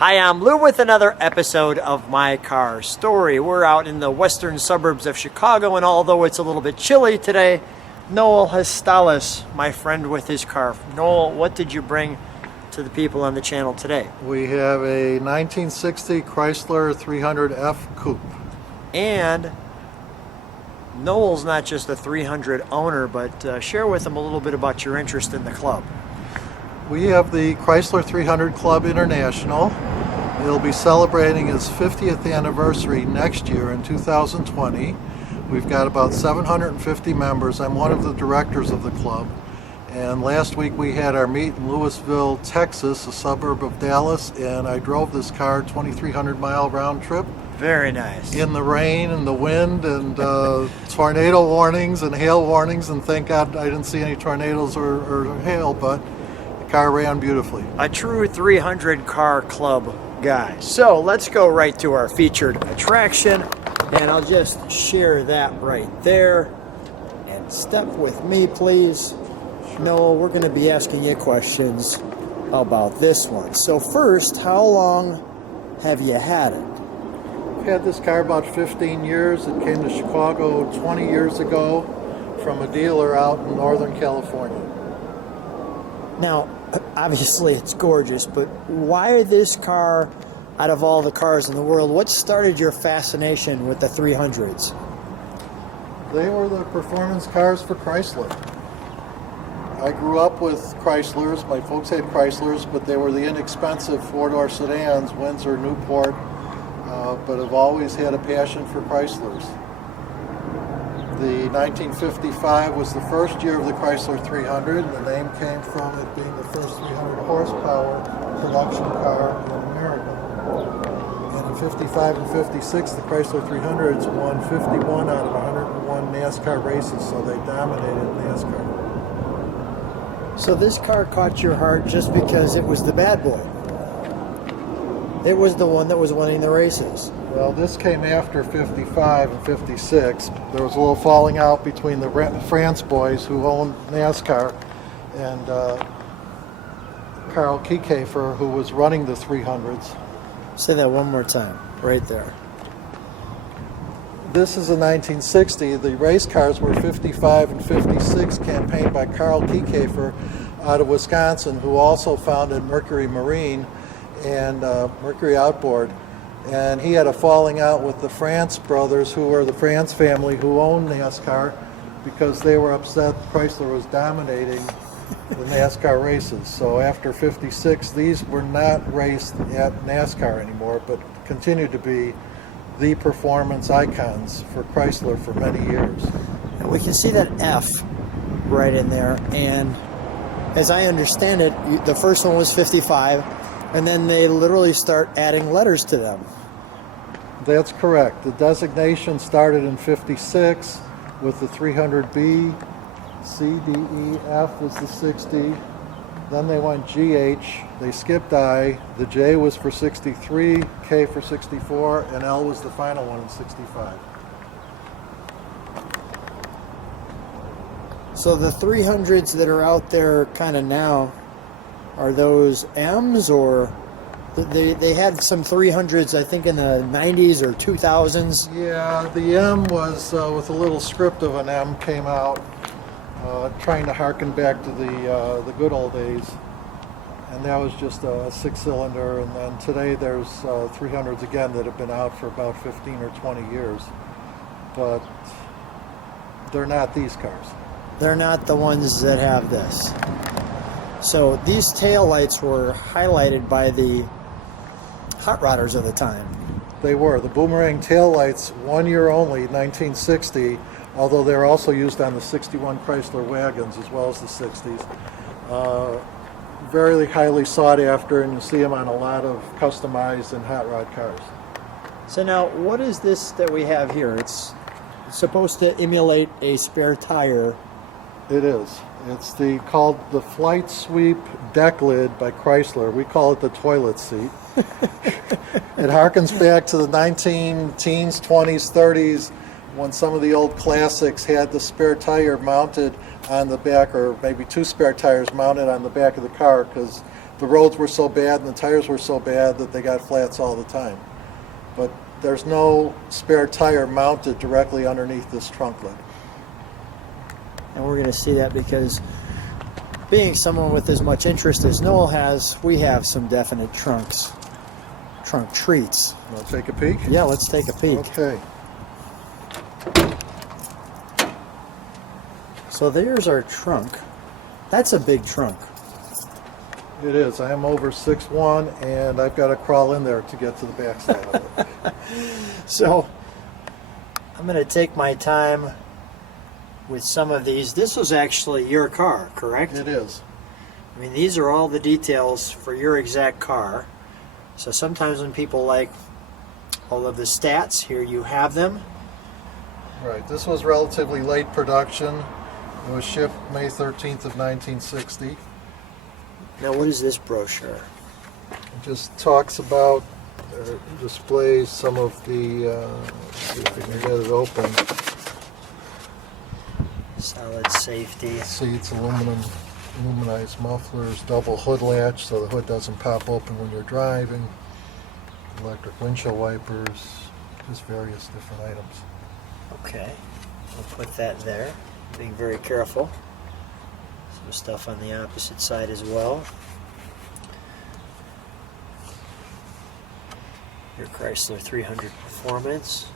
Hi, I'm Lou with another episode of My Car Story. We're out in the western suburbs of Chicago, and although it's a little bit chilly today, Noel Hastalis, my friend with his car. Noel, what did you bring to the people on the channel today? We have a 1960 Chrysler 300F coupe. And Noel's not just a 300 owner, but share with them a little bit about your interest in the club. We have the Chrysler 300 Club International. It'll be celebrating its 50th anniversary next year in 2020. We've got about 750 members. I'm one of the directors of the club. And last week we had our meet in Lewisville, Texas, a suburb of Dallas, and I drove this car 2,300 mile round trip. Very nice. In the rain and the wind and tornado warnings and hail warnings, and thank God I didn't see any tornadoes or hail, but the car ran beautifully. A true 300 car club guy. So let's go right to our featured attraction, and I'll just share that right there. And step with me, please. Noel, we're going to be asking you questions about this one. So first, how long have you had it? I've had this car about 15 years. It came to Chicago 20 years ago from a dealer out in Northern California. Now, obviously it's gorgeous, but why this car out of all the cars in the world? What started your fascination with the 300s? They were the performance cars for Chrysler. I grew up with Chryslers. My folks had Chryslers, but they were the inexpensive four-door sedans, Windsor, Newport, but have always had a passion for Chryslers. The 1955 was the first year of the Chrysler 300, and the name came from it being the first 300 horsepower production car in America. And in 55 and 56, the Chrysler 300s won 51 out of 101 NASCAR races, so they dominated NASCAR. So this car caught your heart just because it was the bad boy. It was the one that was winning the races. Well, this came after 55 and 56. There was a little falling out between the France boys who owned NASCAR and Carl Kiekhaefer, who was running the 300s. Say that one more time, right there. This is a 1960. The race cars were 55 and 56, campaigned by Carl Kiekhaefer out of Wisconsin, who also founded Mercury Marine and Mercury Outboard. And he had a falling out with the France brothers, who were the France family who owned NASCAR, because they were upset Chrysler was dominating the NASCAR races. So after 56, these were not raced at NASCAR anymore, but continued to be the performance icons for Chrysler for many years. And we can see that F right in there, and as I understand it, the first one was 55, and then they literally start adding letters to them. That's correct. The designation started in 56 with the 300B, C, D, E, F was the 60. Then they went GH, they skipped I, the J was for 63, K for 64, and L was the final one in 65. So the 300s that are out there kind of now, are those M's, or they had some 300s I think in the 90s or 2000s? Yeah, the M was with a little script of an M came out, trying to harken back to the good old days. And that was just a six-cylinder, and then today there's 300s again that have been out for about 15 or 20 years. But they're not these cars. They're not the ones that have this. So these taillights were highlighted by the hot rodders of the time. They were. The boomerang taillights, 1 year only, 1960, although they're also used on the 61 Chrysler wagons as well as the 60s. Very highly sought after, and you see them on a lot of customized and hot rod cars. So now, what is this that we have here? It's supposed to emulate a spare tire. It is. It's called the Flight Sweep Deck Lid by Chrysler. We call it the toilet seat. It harkens back to the 19-teens, 20s, 30s, when some of the old classics had the spare tire mounted on the back, or maybe two spare tires mounted on the back of the car, because the roads were so bad and the tires were so bad that they got flats all the time. But there's no spare tire mounted directly underneath this trunk lid. And we're going to see that because being someone with as much interest as Noel has, we have some definite trunk treats. Want to take a peek? Yeah, let's take a peek. Okay. So there's our trunk. That's a big trunk. It is. I am over 6'1", and I've got to crawl in there to get to the back side of it. So I'm going to take my time with some of these. This was actually your car, correct? It is. I mean, these are all the details for your exact car. So sometimes when people like all of the stats, here you have them. Right. This was relatively late production. It was shipped May 13th of 1960. Now, what is this brochure? It just talks about, displays some of the, see if we can get it open. Solid safety. Seats, aluminized mufflers, double hood latch so the hood doesn't pop open when you're driving, electric windshield wipers, just various different items. Okay, we'll put that there. Being very careful. Some stuff on the opposite side as well. Your Chrysler 300 Performance.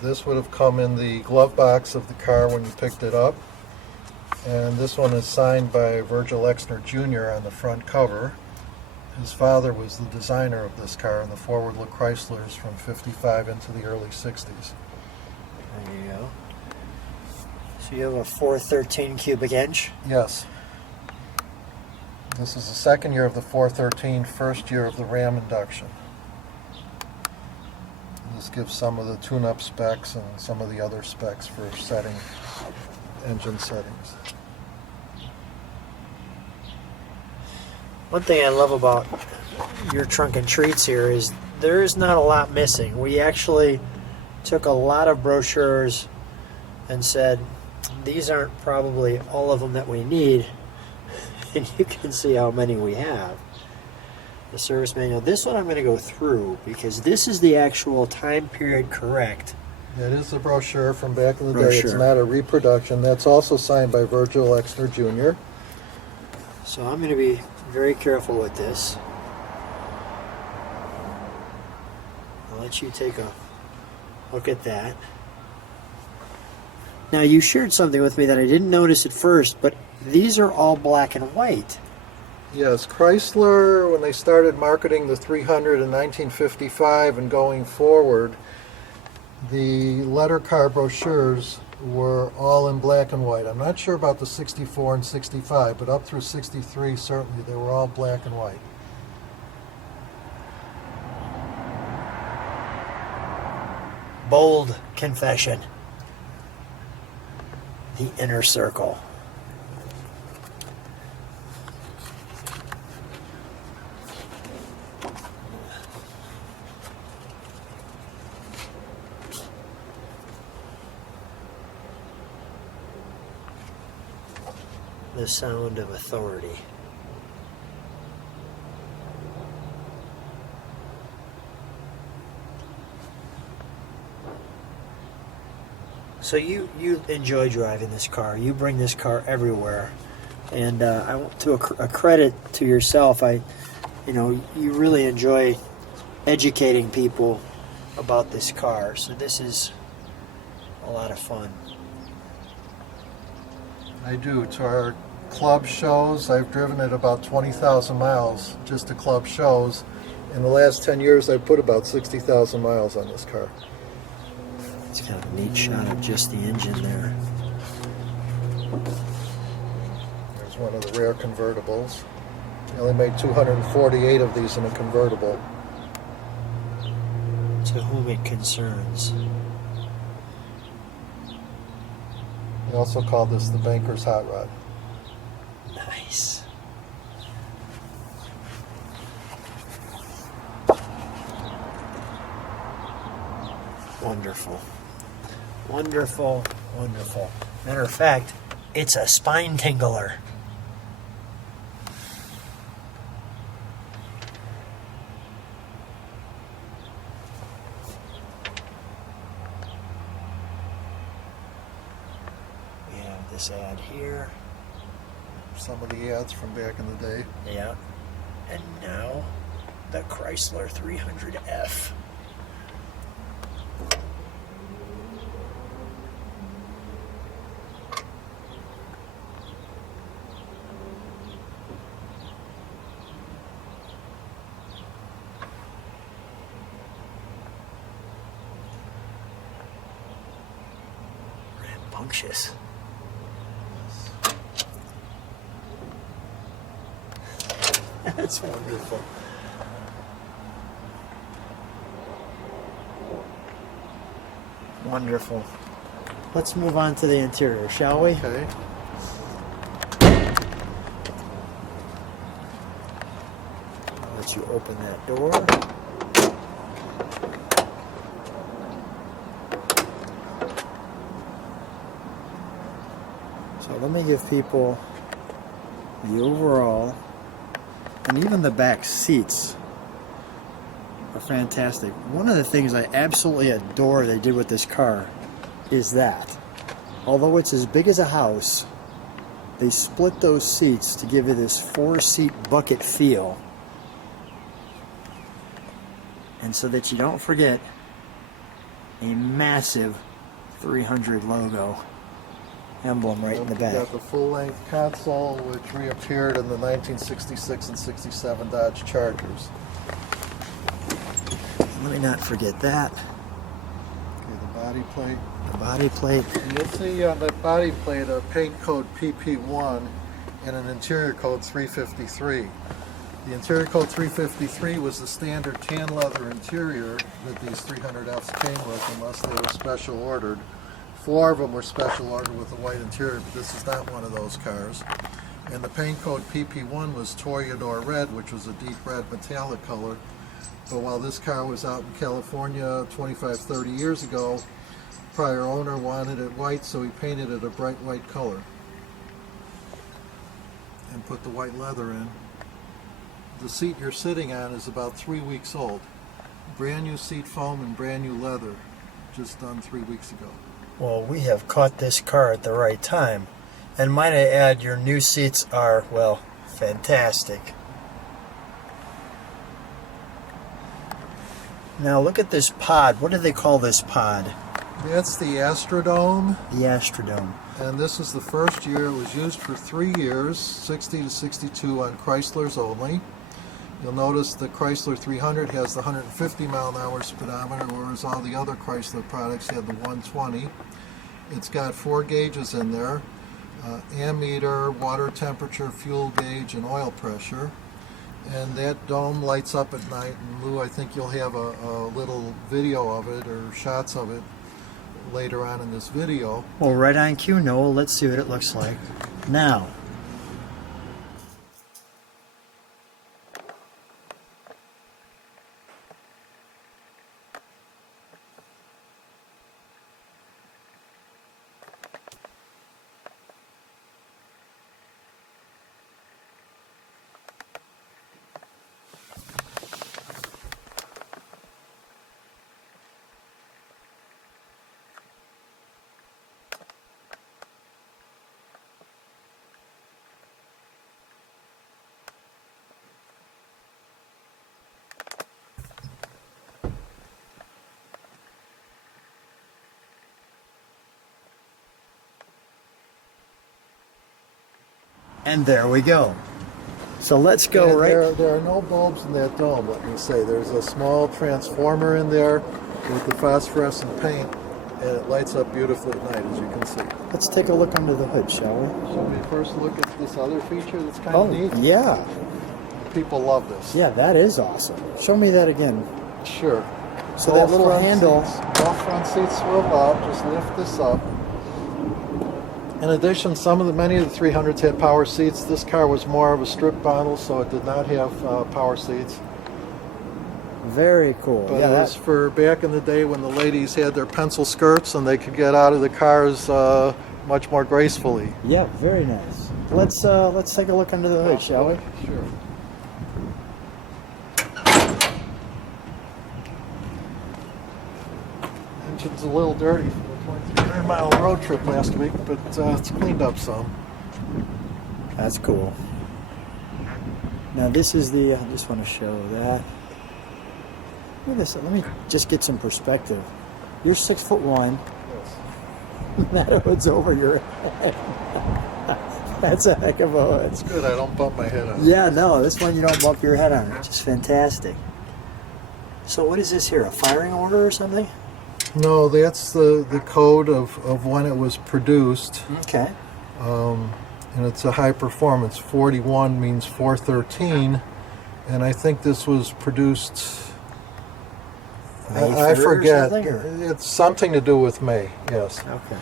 This would have come in the glove box of the car when you picked it up. And this one is signed by Virgil Exner Jr. on the front cover. His father was the designer of this car and the forward-look Chryslers from 55 into the early 60s. There you go. So you have a 413 cubic inch. Yes. This is the second year of the 413, first year of the Ram induction. This gives some of the tune-up specs and some of the other specs for setting engine settings. One thing I love about your trunk and treats here is there is not a lot missing. We actually took a lot of brochures and said, these aren't probably all of them that we need. And you can see how many we have. The service manual. This one I'm going to go through because this is the actual time period correct. It is the brochure from back in the day. It's not a reproduction. That's also signed by Virgil Exner Jr. So I'm going to be very careful with this. I'll let you take a look at that. Now, you shared something with me that I didn't notice at first, but these are all black and white. Yes, Chrysler, when they started marketing the 300 in 1955 and going forward, the letter car brochures were all in black and white. I'm not sure about the 64 and 65, but up through 63, certainly, they were all black and white. Bold confession. The inner circle. The sound of authority. So you enjoy driving this car. You bring this car everywhere, and I want to a credit to yourself. You really enjoy educating people about this car. So this is a lot of fun. I do. To our club shows, I've driven it about 20,000 miles just to club shows. In the last 10 years, I've put about 60,000 miles on this car. It's kind of a neat shot of just the engine there. There's one of the rare convertibles. They only made 248 of these in a convertible. To whom it concerns. They also call this the banker's hot rod. Nice. Wonderful. Wonderful, wonderful. Matter of fact, it's a spine tingler. this ad here. Some of the ads from back in the day. Yeah. And now the Chrysler 300F. Rambunctious. That's wonderful. Wonderful. Let's move on to the interior, shall we? Okay. I'll let you open that door. So let me give people the overall, and even the back seats are fantastic. One of the things I absolutely adore they did with this car is that, although it's as big as a house, they split those seats to give you this 4-seat bucket feel. And so that you don't forget a massive 300 logo emblem right in the back. You got the full-length console, which reappeared in the 1966 and 67 Dodge Chargers. Let me not forget that. Okay, the body plate. The body plate. And you'll see on the body plate a paint code PP1 and an interior code 353. The interior code 353 was the standard tan leather interior that these 300Fs came with, unless they were special ordered. 4 of them were special ordered with a white interior, but this is not one of those cars. And the paint code PP1 was Toreador Red, which was a deep red metallic color. But while this car was out in California 25, 30 years ago, prior owner wanted it white, so he painted it a bright white color and put the white leather in. The seat you're sitting on is about 3 weeks old. Brand new seat foam and brand new leather, just done 3 weeks ago. Well, we have caught this car at the right time. And might I add, your new seats are, well, fantastic. Now look at this pod. What do they call this pod? That's the Astrodome. The Astrodome. And this is the first year. It was used for 3 years, 60 to 62 on Chryslers only. You'll notice the Chrysler 300 has the 150 mile an hour speedometer, whereas all the other Chrysler products had the 120. It's got 4 gauges in there: ammeter, water temperature, fuel gauge, and oil pressure. And that dome lights up at night. And Lou, I think you'll have a little video of it, or shots of it, later on in this video. Well, right on cue, Noel. Let's see what it looks like. Now. And there we go. So let's go And right. there are no bulbs in that dome, let me say. There's a small transformer in there with the phosphorescent paint, and it lights up beautifully at night, as you can see. Let's take a look under the hood, shall we? Shall we first look at this other feature that's kind Oh, of neat? yeah. People love this. Yeah, that is awesome. Show me that again. Sure. So that little handle. Both front seats swivel out. Just lift this up. In addition, many of the 300s had power seats. This car was more of a strip model, so it did not have power seats. Very cool. But Yeah, it was for back in the day when the ladies had their pencil skirts and they could get out of the cars much more gracefully. yeah, very nice. Let's take a look under the hood, shall we? Sure. Engine's a little dirty from the 300-mile road trip last week, but it's cleaned up some. That's cool. Now this is the, I just want to show that. Look at this, let me just get some perspective. You're 6'1". Yes. That hood's over your head. That's a heck of a hood. It's good, I don't bump my head on it. Yeah, no, this one you don't bump your head on. It's just fantastic. So what is this here, a firing order or something? No, that's the code of when it was produced. Okay. And it's a high performance. 41 means 413, and I think this was produced, I forget. It's something to do with May, yes. Okay.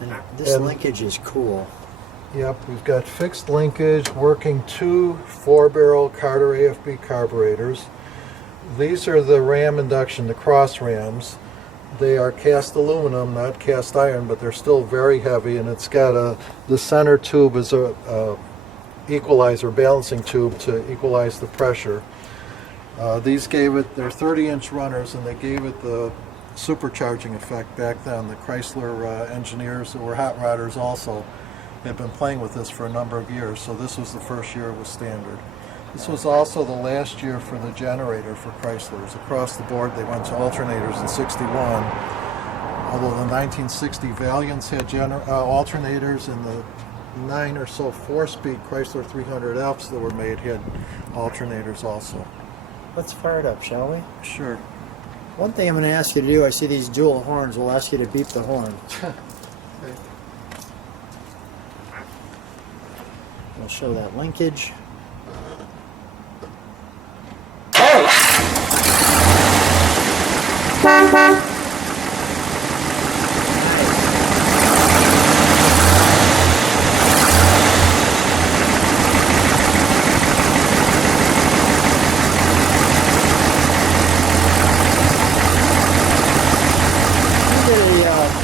And this linkage is cool. Yep, we've got fixed linkage, working 2 4-barrel Carter AFB carburetors. These are the ram induction, the cross rams. They are cast aluminum, not cast iron, but they're still very heavy, and it's got the center tube is a equalizer, balancing tube to equalize the pressure. These gave it, they're 30-inch runners, and they gave it the supercharging effect back then. The Chrysler engineers who were hot rodders also had been playing with this for a number of years, so this was the first year it was standard. This was also the last year for the generator for Chryslers. Across the board, they went to alternators in '61. Although the 1960 Valiants had alternators, and the 9 or so 4-speed Chrysler 300Fs that were made had alternators also. Let's fire it up, shall we? Sure. One thing I'm going to ask you to do, I see these dual horns. We'll ask you to beep the horn. We'll show that linkage.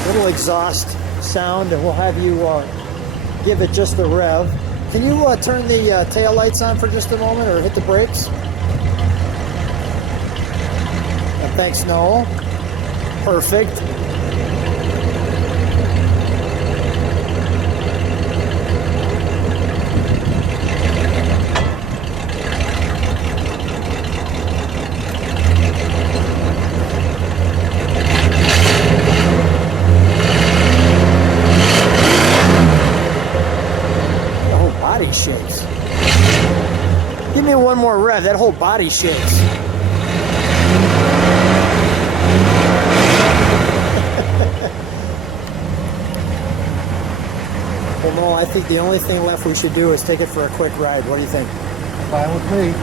Little exhaust sound, and we'll have you give it just a rev. Can you turn the tail lights on for just a moment, or hit the brakes? Thanks, Noel. Perfect. Shakes. Give me one more rev. That whole body shakes. Well, Noel, I think the only thing left we should do is take it for a quick ride. What do you think? Fine with me.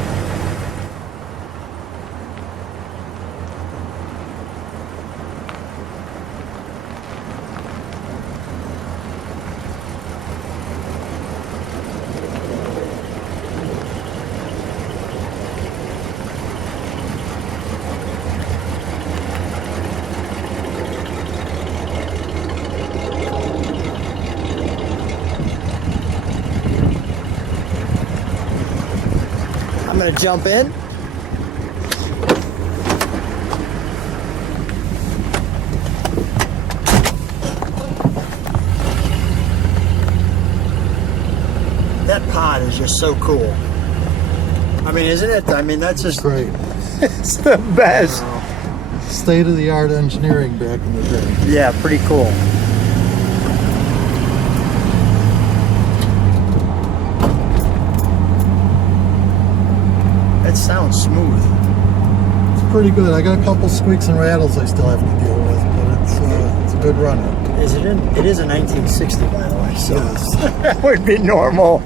I'm going to jump in. That pod is just so cool. I mean, isn't it? I mean, that's just great. It's the best. State-of-the-art engineering back in the day. Yeah, pretty cool. It sounds smooth. It's pretty good. I got a couple squeaks and rattles I still have to deal with, but it's a good run. Is it? It is a 1960, by the way, so yes. That would be normal.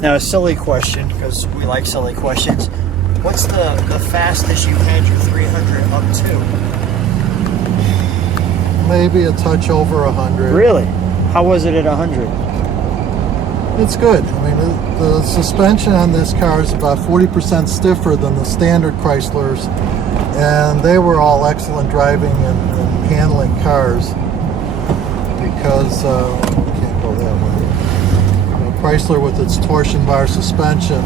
Now, a silly question, because we like silly questions. What's the fastest you've had your 300 up to? Maybe a touch over 100. Really? How was it at 100? It's good. I mean, the suspension on this car is about 40% stiffer than the standard Chryslers, and they were all excellent driving and handling cars because can't go that way. Chrysler with its torsion bar suspension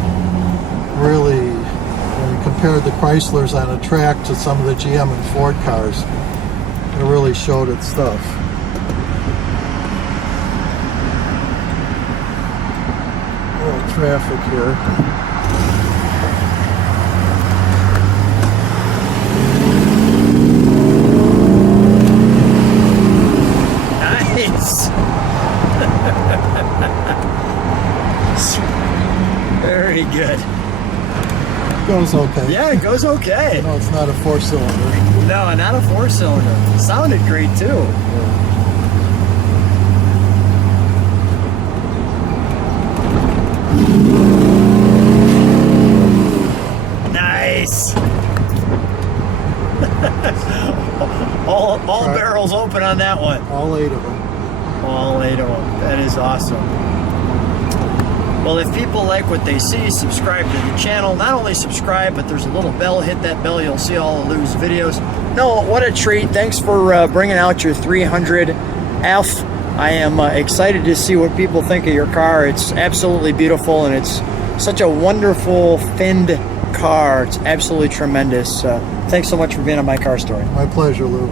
really, when you compared the Chryslers on a track to some of the GM and Ford cars, It really showed its stuff. A little traffic here. Nice. Very good. Goes okay. Yeah, it goes okay. No, it's not a 4-cylinder. No, not a 4-cylinder. Sounded great too. Nice. all barrels open on that one. All 8 of them. All 8 of them. That is awesome. Well, if people like what they see, subscribe to the channel. Not only subscribe, but there's a little bell. Hit that bell. You'll see all of Lou's videos. Noel, what a treat. Thanks for bringing out your 300F. I am excited to see what people think of your car. It's absolutely beautiful, and it's such a wonderful, finned car. It's absolutely tremendous. Thanks so much for being on My Car Story. My pleasure, Lou.